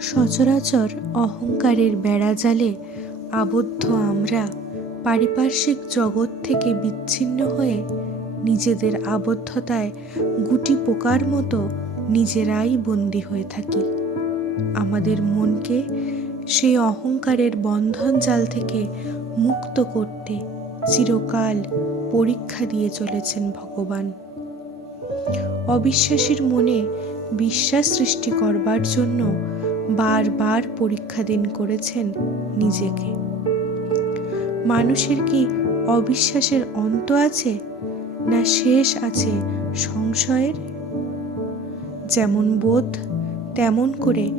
সচরাচর অহংকারের বেড়াজালে আবদ্ধ আমরা পারিপার্শ্বিক জগৎ থেকে বিচ্ছিন্ন হয়ে নিজেদের আবদ্ধতায় গুটি পোকার মতো নিজেরাই বন্দী হয়ে থাকি। আমাদের মনকে সেই অহংকারের বন্ধন জাল থেকে মুক্ত করতে চিরকাল পরীক্ষা দিয়ে চলেছেন ভগবান। অবিশ্বাসীর মনে বিশ্বাস সৃষ্টি করবার জন্য বারবার পরীক্ষা দিন করেছেন নিজেকে। মানুষের কি অবিশ্বাসের অন্ত আছে না শেষ আছে সংশয়ের? যেমন বোধ, তেমন করে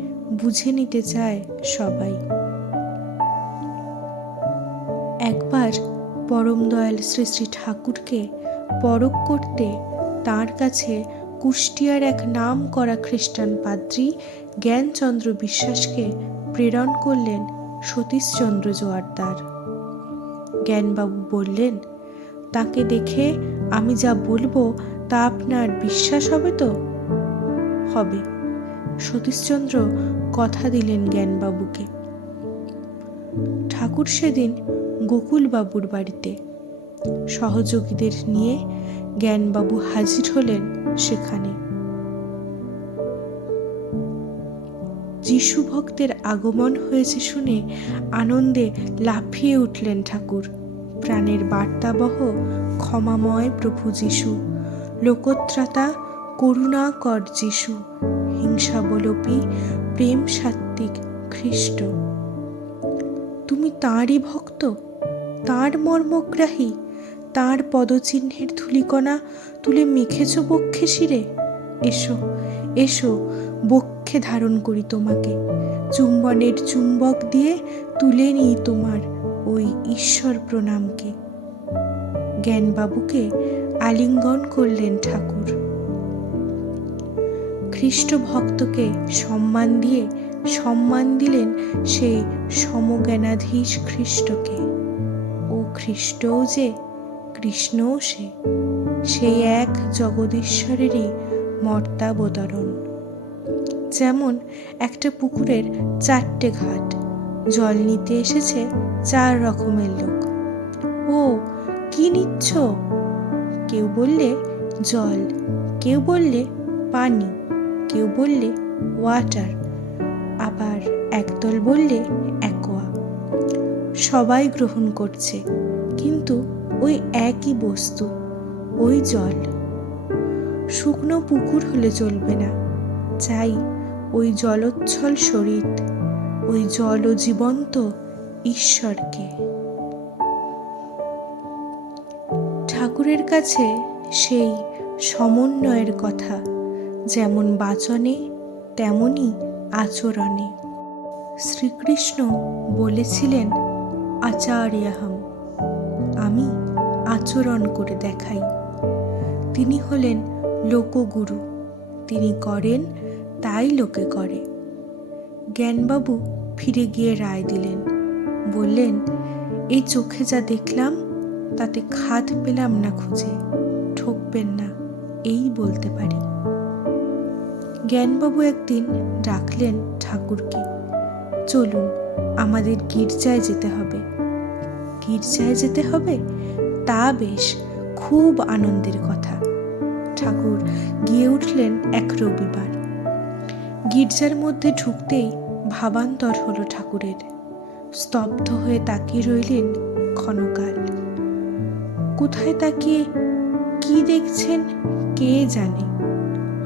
বুঝে নিতে চায় সবাই। একবার পরম দয়াল শ্রী শ্রী ঠাকুরকে পরখ করতে তার কাছে কুষ্টিয়ার এক নাম করা খ্রিস্টান পাদ্রী জ্ঞানচন্দ্র বিশ্বাসকে প্রেরণ করলেন সতীশচন্দ্র জোয়ারদার। জ্ঞানবাবু বললেন, তাকে দেখে আমি যা বলব তা আপনার বিশ্বাস হবে তো? হবে। সতীশচন্দ্র কথা দিলেন জ্ঞানবাবুকে। ঠাকুর সেদিন গোকুলবাবুর বাড়িতে। সহযোগীদের নিয়ে জ্ঞানবাবু হাজির হলেন সেখানে। যিশু ভক্তের আগমন হয়েছে শুনে আনন্দে লাফিয়ে উঠলেন ঠাকুর। প্রাণের বার্তাবহ, ক্ষমাময় প্রভু যিশু, লোকত্রাতা, করুণাকর যিশু হিংসাবলপী প্রেম সাত্ত্বিক খ্রিস্ট। তুমি তাঁরই ভক্ত? তাঁর মর্মগ্রাহী, তাঁর পদচিহ্নের ধুলিকণা তুলে মেখেছ বক্ষে শিরে। এসো এসো, বক্ষে ধারণ করি তোমাকে। চুম্বনের চুম্বক দিয়ে তুলে নিই তোমার ওই ঈশ্বর প্রণামকে। জ্ঞানবাবুকে আলিঙ্গন করলেন ঠাকুর। খ্রিস্ট ভক্তকে সম্মান দিয়ে সম্মান দিলেন সেই সমজ্ঞানাধীশ খ্রিস্টকে খ্রিস্টও যে, কৃষ্ণও সে, সেই এক জগদীশ্বরেরই মর্তাবতরণ যেমন একটা পুকুরের চারটে ঘাট, জল নিতে এসেছে চার রকমের লোক। ও, কি নিচ্ছ? কেউ বললে জল, কেউ বললে পানি, কেউ বললে ওয়াটার আবার একদল বললে সবাই গ্রহণ করছে, কিন্তু ওই একই বস্তু, ওই জল। শুকনো পুকুর হলে চলবে না, চাই ওই জলোচ্ছল শরীর, ওই জল ও জীবন্ত ঈশ্বরকে। ঠাকুরের কাছে সেই সমন্বয়ের কথা, যেমন বাচনে, তেমনই আচরণে। শ্রীকৃষ্ণ বলেছিলেন আচার্যাহম। আমি আচরণ করে দেখাই। তিনি হলেন লোকগুরু। তিনি করেন, তাই লোকে করে। জ্ঞানবাবু ফিরে গিয়ে রায় দিলেন। বললেন এই চোখে যা দেখলাম, তাতে খাদ পেলাম না খুঁজে। ঠকবেন না, এই বলতে পারি। জ্ঞানবাবু একদিন ডাকলেন ঠাকুরকে, চলুন আমাদের গির্জায় যেতে হবে। গির্জায় যেতে হবে? তা বেশ, খুব আনন্দের কথা। ঠাকুর গিয়ে উঠলেন এক রবিবার। গির্জার মধ্যে ঢুকতেই ভাবান্তর হলো ঠাকুরের। স্তব্ধ হয়ে তাকিয়ে রইলেন ক্ষণকাল। কোথায় তাকিয়ে, কি দেখছেন কে জানে?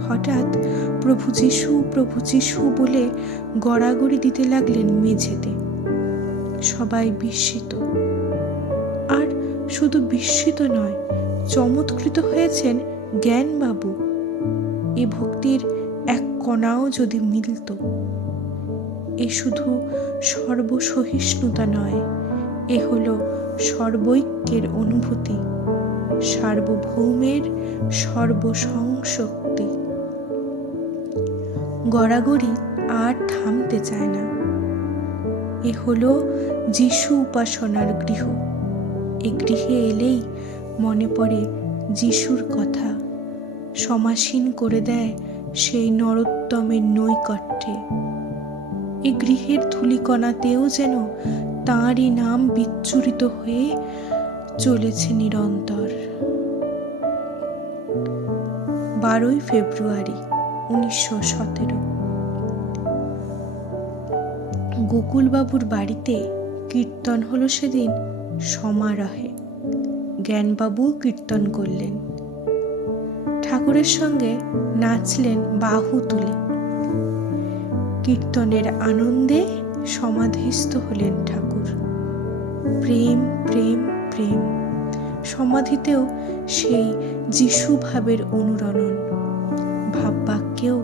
হঠাৎ প্রভু যিশু প্রভু যিশু বলে গড়াগড়ি দিতে লাগলেন মেঝেতে। সবাই বিস্মিত। আর শুধু বিস্মিত নয়, চমৎকৃত হয়েছেন জ্ঞানবাবু। এ ভক্তির এক কণাও যদি মিলত, এ শুধু সর্বসহিষ্ণুতা নয়, এ হল সর্বৈক্যের অনুভূতি, সার্বভৌমের সর্বসংশক্তি গড়াগড়ি আর থামতে চায় না। এ হলো যিশু উপাসনার গৃহ। এ গৃহে এলেই মনে পড়ে যিশুর কথা। সমাসীন করে দেয় সেই নরোত্তমের নৈকট্যে। এ গৃহের ধূলিকণাতেও যেন তাঁরই নাম বিচ্ছুরিত হয়ে চলেছে নিরন্তর। বারোই ফেব্রুয়ারি উনিশশো সতেরো। গোকুলবাবুর বাড়িতে কীর্তন হলো সেদিন সমারোহে। জ্ঞানবাবু কীর্তন করলেন। ঠাকুরের সঙ্গে নাচলেন বাহু তুলে। কীর্তনের আনন্দে সমাধিস্থ হলেন ঠাকুর। প্রেম প্রেম প্রেম, সমাধিতেও সেই যিশু ভাবের অনুরণন ভাববাক্যেও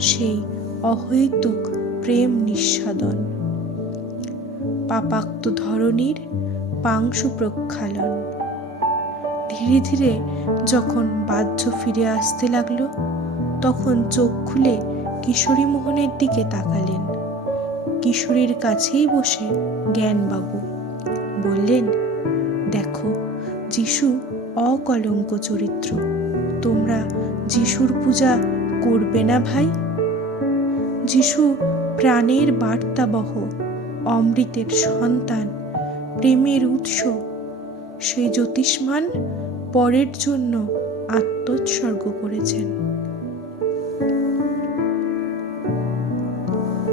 সেই অহৈতুক প্রেম নিঃসাদন পাপাক্ত ধরনীর পাংশু প্রক্ষালন। ধীরে ধীরে যখন বাহ্য ফিরে আসতে লাগল, তখন চোখ খুলে কিশোরী মোহনের দিকে তাকালেন। কিশোরীর কাছেই বসে জ্ঞানবাবু বললেন, দেখো, যিশু অকলঙ্ক চরিত্র। তোমরা যিশুর পূজা করবে না ভাই? যিশু প্রাণের বার্তাবহ, অমৃতের সন্তান, প্রেমের উৎস, সেই জ্যোতিষ্মান পরের জন্য আত্মোৎসর্গ করেছেন।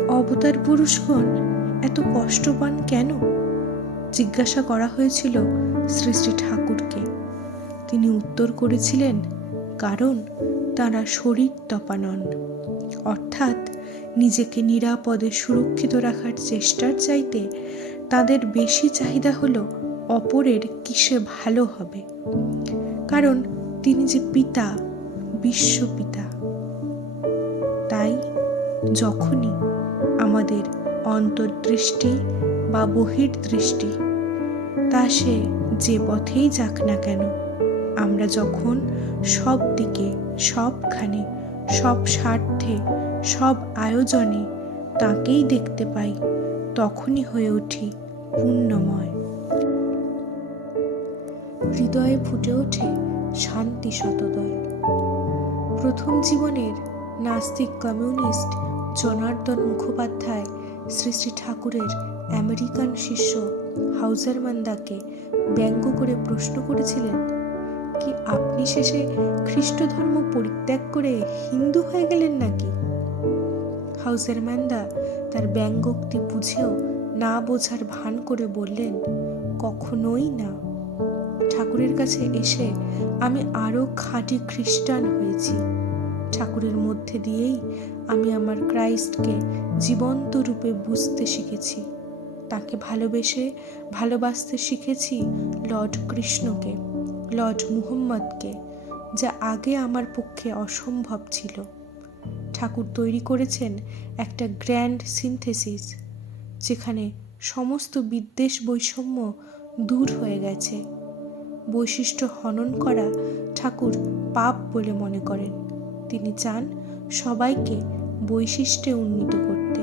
অবতার পুরুষগণ এত কষ্ট পান কেন? জিজ্ঞাসা করা হয়েছিল শ্রী শ্রী ঠাকুরকে। তিনি উত্তর করেছিলেন, কারণ তারা শরীর তপানন। অর্থাৎ নিজেকে নিরাপদে সুরক্ষিত রাখার চেষ্টার চাইতে তাদের বেশি চাহিদা হলো অপরের কিসে ভালো হবে। কারণ তিনি যে পিতা বিশ্বপিতা তাই যখনই আমাদের অন্তর্দৃষ্টি বা বহির্দৃষ্টি, তা সে যে পথেই যাক না কেন আমরা যখন সব দিকে, সবখানে, সব স্বার্থে, সব আয়োজনে তাকেই দেখতে পাই, তখনই হয়ে উঠি পুণ্যময়। হৃদয়ে ফুটে ওঠে শান্তি শতদল। প্রথম জীবনের নাস্তিক কমিউনিস্ট জনার্দন মুখোপাধ্যায় শ্রী শ্রী ঠাকুরের আমেরিকান শিষ্য হাউজারমান্দাকে ব্যঙ্গ করে প্রশ্ন করেছিলেন কি আপনি শেষে খ্রিস্ট ধর্ম পরিত্যাগ করে হিন্দু হয়ে গেলেন নাকি? হাউজারম্যান্দা তার ব্যঙ্গোক্তি বুঝেও না বোঝার ভান করে বললেন, কখনোই না। ঠাকুরের কাছে এসে আমি আরও খাঁটি খ্রিস্টান হয়েছি। ঠাকুরের মধ্যে দিয়েই আমি আমার ক্রাইস্টকে জীবন্ত রূপে বুঝতে শিখেছি। তাকে ভালোবেসে ভালোবাসতে শিখেছি লর্ড কৃষ্ণকে। লর্ড মুহম্মদকে, যা আগে আমার পক্ষে অসম্ভব ছিল। ঠাকুর তৈরি করেছেন একটা গ্র্যান্ড সিনথেসিস, যেখানে সমস্ত বিদ্বেষ বৈষম্য দূর হয়ে গেছে। বৈশিষ্ট্য হনন করা ঠাকুর পাপ বলে মনে করেন। তিনি চান সবাইকে বৈশিষ্ট্যে উন্নীত করতে।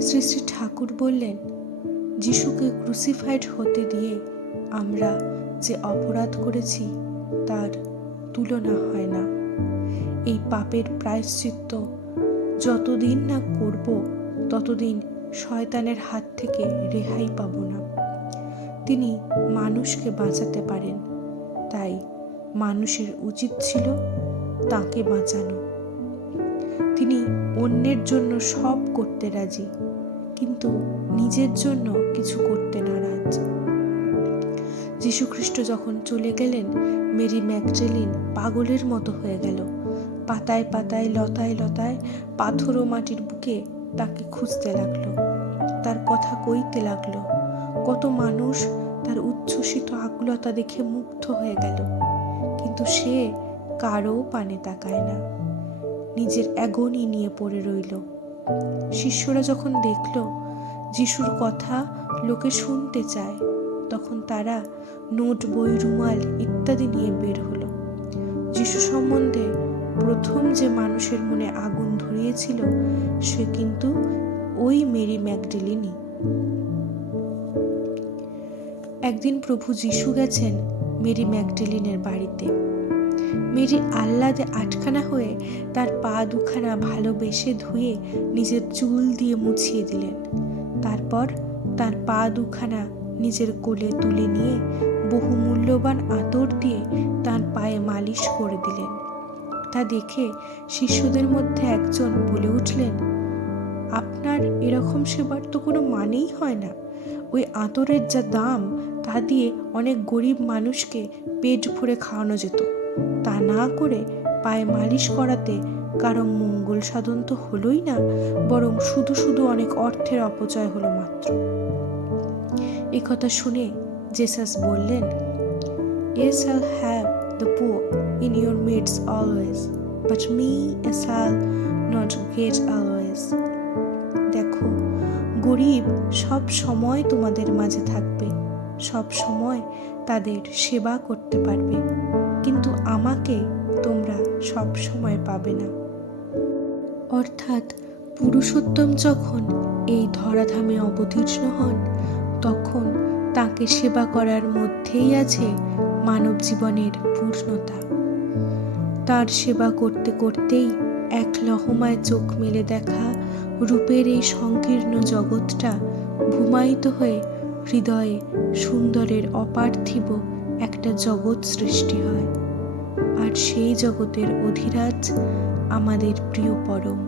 শ্রী শ্রী ঠাকুর বললেন, যিশুকে ক্রুসিফাইড হতে দিয়ে আমরা যে অপরাধ করেছি, তার তুলনা হয় না। এই পাপের প্রায়শ্চিত্ত যতদিন না করব, ততদিন শয়তানের হাত থেকে রেহাই পাব না। তিনি মানুষকে বাঁচাতে পারেন, তাই মানুষের উচিত ছিল তাকে বাঁচানো। তিনি অন্যের জন্য সব করতে রাজি, কিন্তু নিজের জন্য কিছু করতে নারাজ। যীশুখ্রিস্ট যখন চলে গেলেন, মেরি ম্যাকজেলিন পাগলের মতো হয়ে গেল। পাতায় পাতায়, লতায় লতায় পাথর ও মাটির বুকে তাকে খুঁজতে লাগল। তার কথা কইতে লাগল। কত মানুষ তার উচ্ছ্বসিত আকুলতা দেখে মুগ্ধ হয়ে গেল। কিন্তু সে কারও পানে তাকায় না। নিজের অ্যাগনি নিয়ে পড়ে রইল। শিষ্যরা যখন দেখল, যিশুর কথা লোকে শুনতে চায়, তখন তারা নোট, বই, রুমাল ইত্যাদি নিয়ে বের হলো। যিশু সম্বন্ধে প্রথম যে মানুষের মনে আগুন ধরিয়েছিল, সে কিন্তু ওই মেরি ম্যাকডিলিনি একদিন প্রভু যিশু গেছেন মেরি ম্যাকডেলিনের বাড়িতে। মেরি আহ্লাদে আটখানা হয়ে তার পা দুখানা ভালোবেসে ধুয়ে নিজের চুল দিয়ে মুছিয়ে দিলেন। তারপর তার পা দুখানা নিজের কোলে তুলে নিয়ে বহু মূল্যবান আতর দিয়ে তার পায়ে মালিশ করে দিলেন। তা দেখে শিষ্যদের মধ্যে একজন বলে উঠলেন, আপনার এরকম সেবার তো কোনো মানেই হয় না। ওই আতরের যা দাম, তা দিয়ে অনেক গরিব মানুষকে পেট ভরে খাওয়ানো যেত। তা না করে পায়ে মালিশ করাতে কারও মঙ্গল সাধন তো হলোই না, বরং শুধু শুধু অনেক অর্থের অপচয় হলো মাত্র। কথা শুনে জেসাস বললেন ye shall have the poor in your midst always but me ye shall not get always দেখো, গরিব সব সময় তোমাদের মাঝে থাকবে, সব সময় তাদের সেবা করতে পারবে, কিন্তু আমাকে তোমরা সব সময় পাবে না। অর্থাৎ পুরুষোত্তম যখন এই ধরাধামে অবতীর্ণ হন, তখন তাকে সেবা করার মধ্যেই আছে মানব জীবনের পূর্ণতা। তার সেবা করতে করতেই এক লহমায় চোখ মেলে দেখা রূপের এই সংকীর্ণ জগৎটা ভূমায়িত হয়ে হৃদয়ে সুন্দরের অপার্থিব একটা জগৎ সৃষ্টি হয়। আর সেই জগতের অধিরাজ আমাদের প্রিয় পরম।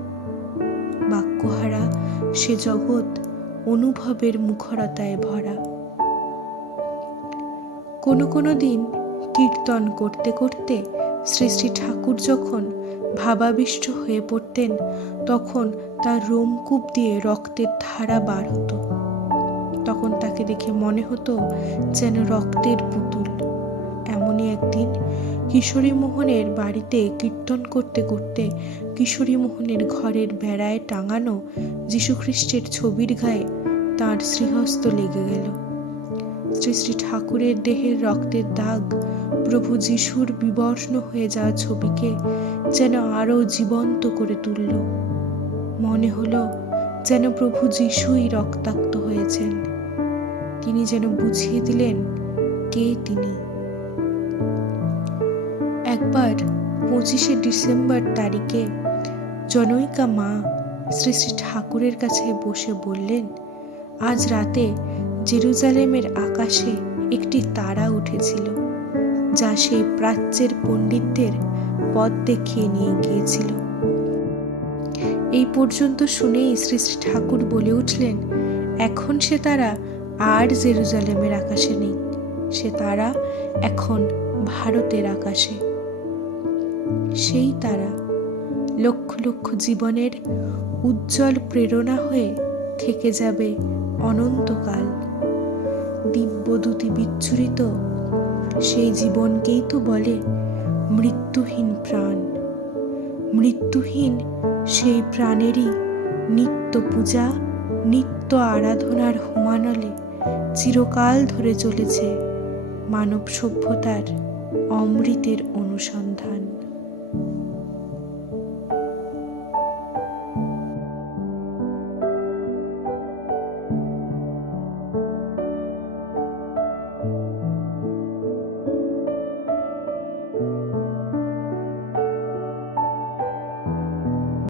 বাক্যহারা, সে জগৎ অনুভবের মুখরতায় ভরা। কোনো কোনো দিন কীর্তন করতে করতে শ্রী শ্রী ঠাকুর যখন ভাবাবিষ্ট হয়ে পড়তেন, তখন তার রোমকূপ দিয়ে রক্তের ধারা বার হতো। তখন তাকে দেখে মনে হতো যেন রক্তের পুতুল। এমনই একদিন কিশোরী মোহনের বাড়িতে কীর্তন করতে করতে কিশোরী মোহনের ঘরের বেড়ায় টাঙানো যীশুখ্রিস্টের ছবির গায়ে তার শ্রীহস্ত লেগে গেল। শ্রী শ্রী ঠাকুরের দেহের রক্তের দাগ প্রভু যিশুর বিবর্ণ হয়ে যাওয়া ছবিকে যেন আরও জীবন্ত করে তুলল। মনে হলো যেন প্রভু যিশুই রক্তাক্ত হয়েছেন। তিনি যেন বুঝিয়ে দিলেন কে তিনি। একবার পঁচিশে ডিসেম্বর তারিখে জনৈকা মা শ্রী শ্রী ঠাকুরের কাছে বসে বললেন, আজ রাতে জেরুজালেমের আকাশে একটি তারা উঠেছিল, যা সেই প্রাচ্যের পণ্ডিতদের পথ দেখিয়ে নিয়ে গিয়েছিল। এই পর্যন্ত শুনেই শ্রী শ্রী ঠাকুর বলে উঠলেন, এখন সে তারা আর জেরুজালেমের আকাশে নেই, সে তারা এখন ভারতের আকাশে। সেই তারা লক্ষ লক্ষ জীবনের উজ্জ্বল প্রেরণা হয়ে থেকে যাবে অনন্তকাল দিব্যদূতি বিচ্ছুরিত, সেই জীবনকেই তো বলে মৃত্যুহীন প্রাণ। মৃত্যুহীন সেই প্রাণেরই নিত্য পূজা, নিত্য আরাধনার হোমানলে চিরকাল ধরে চলেছে মানব সভ্যতার অমৃতের অনুসন্ধান।